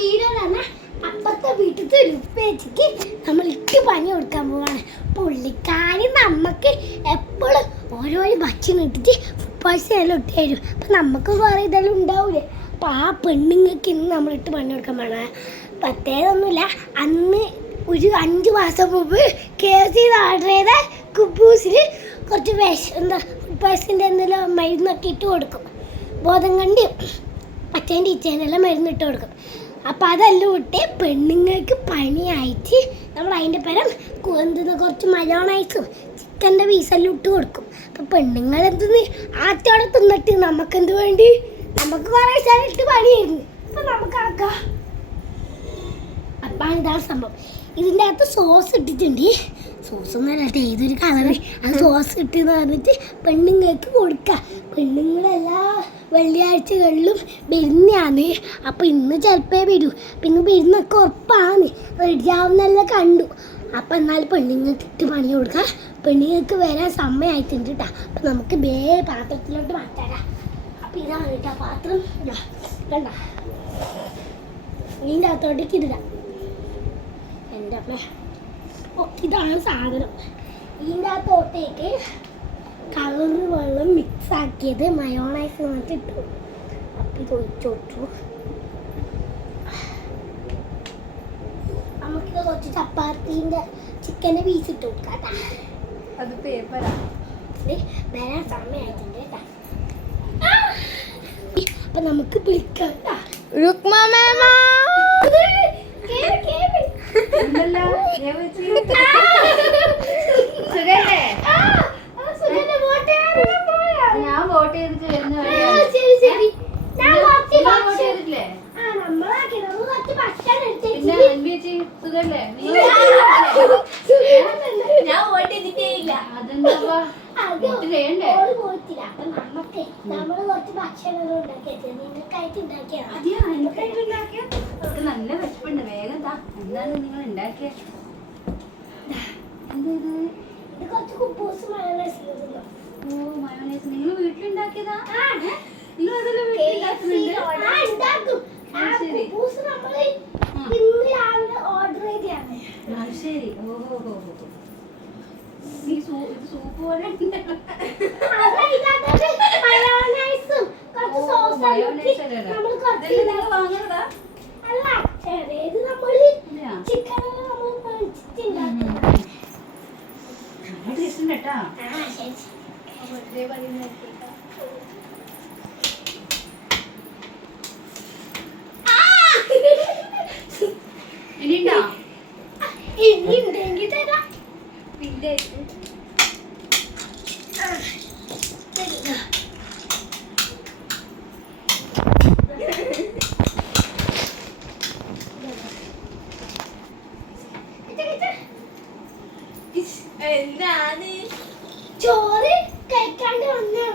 Video പറഞ്ഞാൽ അപ്പത്തെ വീട്ടിലത്തെ ഒരു ഉപ്പേച്ചിക്ക് നമ്മൾ ഇട്ട് പണി കൊടുക്കാൻ പോവാണ്. പുള്ളിക്കാരി നമുക്ക് എപ്പോഴും ഓരോരോ ഭക്ഷണം ഇട്ടിട്ട് ഫുഡ് പോയ്സൺ എല്ലാം ഇട്ട് തരും. അപ്പം നമുക്ക് വേറെ ഇതെല്ലാം ഉണ്ടാവില്ലേ. അപ്പം ആ പെണ്ണുങ്ങൾക്ക് ഇന്ന് നമ്മളിട്ട് പണി കൊടുക്കാൻ പോകണം. പ്രത്യേകമൊന്നുമില്ല, അന്ന് ഒരു 5 മാസം മുമ്പ് KFC ഓർഡർ ചെയ്ത കുബൂസിൽ കുറച്ച് ഫുഡ് പോയ്സണിൻ്റെ എന്തെങ്കിലും മരുന്നൊക്കെ ഇട്ട് കൊടുക്കും. ബോധം കണ്ട് അച്ഛൻ്റെ ഇച്ചേനെല്ലാം മരുന്നിട്ട് കൊടുക്കും. അപ്പം അതെല്ലാം ഇട്ട് പെണ്ണുങ്ങൾക്ക് പണിയായിട്ട് നമ്മൾ അതിൻ്റെ പരം കുറച്ച് മയോണൈസും ചിക്കൻ്റെ പീസെല്ലാം ഇട്ട് കൊടുക്കും. അപ്പം പെണ്ണുങ്ങൾ എന്തെന്ന് ആറ്റോടെ തിന്നിട്ട് നമുക്കെന്ത് വേണ്ടി, നമുക്ക് കുറേ സ്ഥലം ഇട്ട് പണിയായിരുന്നു. അപ്പം നമുക്കാക്കാം. അപ്പം ഇതാണ് സംഭവം. ഇതിൻ്റെ അകത്ത് സോസ് ഇട്ടിട്ടുണ്ട്. സോസ് ഒന്നും ഏതൊരു കളറ്, അത് സോസ് ഇട്ടെന്ന് പറഞ്ഞിട്ട് പെണ്ണുങ്ങൾക്ക് കൊടുക്കുക. പെണ്ണുങ്ങളെല്ലാ വെള്ളിയാഴ്ചകളിലും വരുന്നതാണ്. അപ്പം ഇന്ന് ചിലപ്പോൾ വരൂ. പിന്നെ വരുന്നൊക്കെ ഉറപ്പാണ്, റെഡിയാവുന്നെല്ലാം കണ്ടു. അപ്പം എന്നാൽ പെണ്ണുങ്ങൾക്ക് ഇട്ട് പണി കൊടുക്കുക. പെണ്ണുങ്ങൾക്ക് വരാൻ സമയമായിട്ടുണ്ട് കേട്ടോ. അപ്പം നമുക്ക് പാത്രത്തിലോട്ട് മാറ്റാം. അപ്പം ഇതാണ് കേട്ടോ പാത്രം. കണ്ട ഇതിൻ്റെ അകത്തോട്ടേക്ക് ഇടാം. എൻ്റെ അമ്മ ഇതാണ് സാധനം. ഇതിൻ്റെ അകത്തോട്ടേക്ക് കളർ വെള്ളം മിക്സ് ആക്കിയത് മയോണൈസ് എന്നിട്ട് ഇട്ടു. അപ്പം ഇത് ഒഴിച്ചോട്ടു. നമുക്കിത് കുറച്ച് ചപ്പാത്തിൻ്റെ ചിക്കൻ്റെ പീസ് ഇട്ട് കൊടുക്കാം. അത് പേപ്പറാ. വരാൻ സമയമായിട്ടുണ്ട് കേട്ടോ. അപ്പം നമുക്ക് വിളിക്കാം. ഞാൻ വോട്ട് ചെയ്തിട്ട് വരുന്ന സുഖല്ലേ? ഞാൻ വോട്ട് ചെയ്തിട്ടേ ഇല്ല. അതെന്താ വോട്ട് ചെയ്യണ്ടേ? നല്ല വിശപ്പുണ്ട്. വേഗം എന്താ എന്താണ് നിങ്ങൾ ഉണ്ടാക്കിയ? ഓ മയോണൈസ് നിങ്ങൾ വീട്ടിലുണ്ടാക്കിയതാ? നിങ്ങൾ അതെല്ലാം വീട്ടിലുണ്ടാക്കുന്നുണ്ട്? ശരി. ഓഹോ ഇത് സൂപ്പ് പോലെ വാങ്ങണതാ? ഇനിയുണ്ടോ? ഇനിയുണ്ടെങ്കിൽ തരാം. പിന്നെ എന്താണ് ചോറ് കഴിക്കാണ്ട് വന്നേ